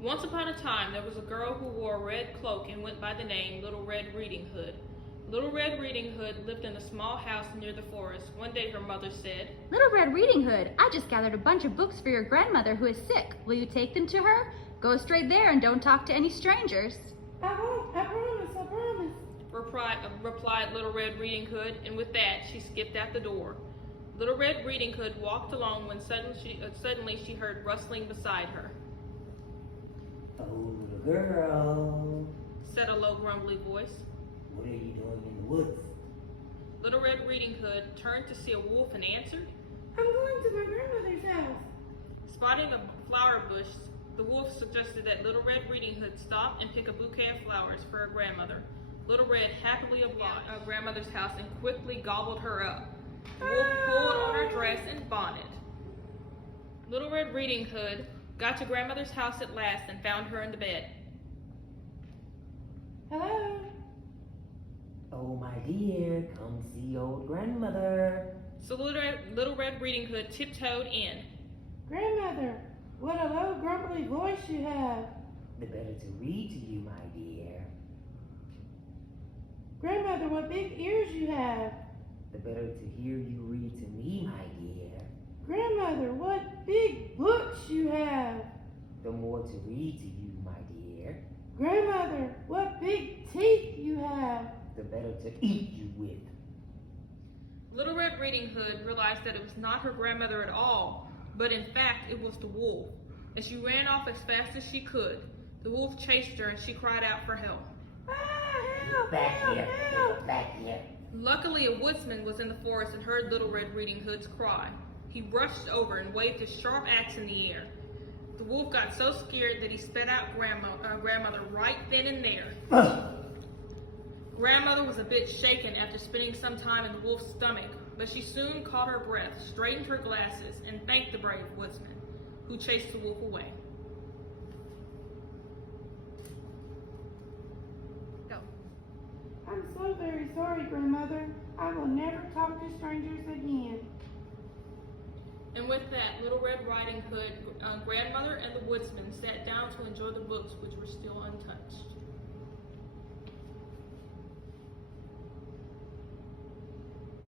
Once upon a time, there was a girl who wore a red cloak and went by the name Little Red Riding Hood. Little Red Riding Hood lived in a small house near the forest. One day her mother said, Little Red Riding Hood, I just gathered a bunch of books for your grandmother who is sick. Will you take them to her? Go straight there and don't talk to any strangers. I won't. I promise. I promise. replied Little Red Riding Hood, and with that she skipped out the door. Little Red Riding Hood walked along when suddenly she heard rustling beside her. Oh, little girl, Said a low grumbly voice. what are you doing in the woods? Little Red Riding Hood turned to see a wolf and answered. I'm going to my grandmother's house. Spotting a flower bush, the wolf suggested that Little Red Riding Hood stop and pick a bouquet of flowers for her grandmother. Little Red happily obliged her grandmother's house and quickly gobbled her up. The wolf pulled on her dress and bonnet. Little Red Riding Hood got to grandmother's house at last and found her in the bed. Hello. Oh, my dear, come see old grandmother. So Little Red Riding Hood tiptoed in. Grandmother, what a low, grumbly voice you have. The better to read to you, my dear. Grandmother, what big ears you have. The better to hear you read to me, my dear. Grandmother, what big books you have. The more to read to you, my dear. Grandmother, what big teeth you have. The better to eat you with. Little Red Riding Hood realized that it was not her grandmother at all, but in fact it was the wolf. As she ran off as fast as she could, the wolf chased her and she cried out for help. Ah, help, Back help, here, help. back here. Luckily, a woodsman was in the forest and heard Little Red Riding Hood's cry. He rushed over and waved his sharp axe in the air. The wolf got so scared that he sped out grandmother right then and there. Grandmother was a bit shaken after spending some time in the wolf's stomach, but she soon caught her breath, straightened her glasses, and thanked the brave woodsman, who chased the wolf away. Go. I'm so very sorry, Grandmother. I will never talk to strangers again. And with that, Little Red Riding Hood, grandmother, and the woodsman sat down to enjoy the books which were still untouched.